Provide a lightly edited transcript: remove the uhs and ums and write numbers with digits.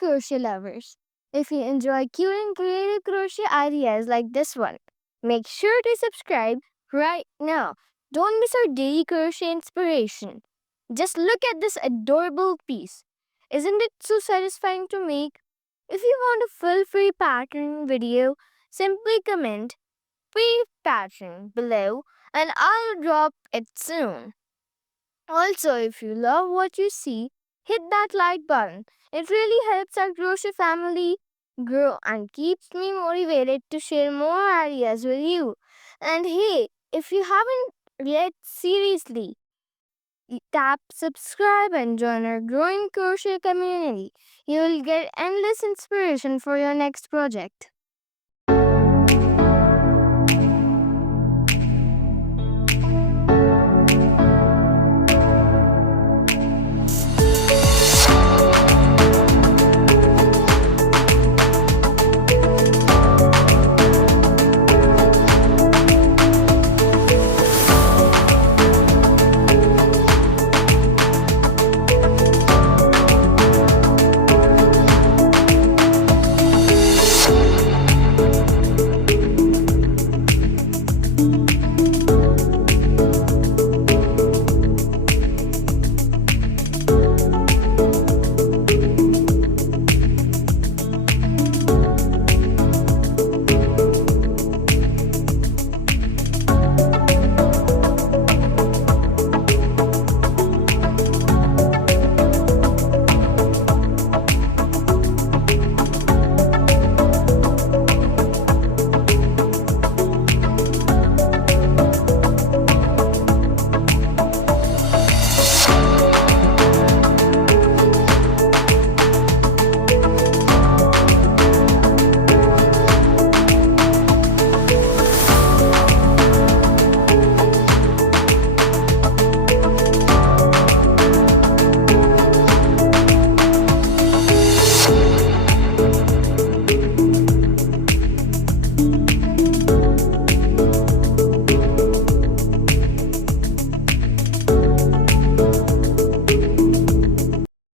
crochet lovers. If you enjoy cute and creative crochet ideas like this one, make sure to subscribe right now. Don't miss our daily crochet inspiration. Just look at this adorable piece. Isn't it so satisfying to make? If you want a full free pattern video, simply comment free pattern below and I'll drop it soon. Also, if you love what you see, hit that like button. It really helps our crochet family grow and keeps me motivated to share more ideas with you. And hey, if you haven't yet, seriously, tap subscribe and join our growing crochet community. You will get endless inspiration for your next project.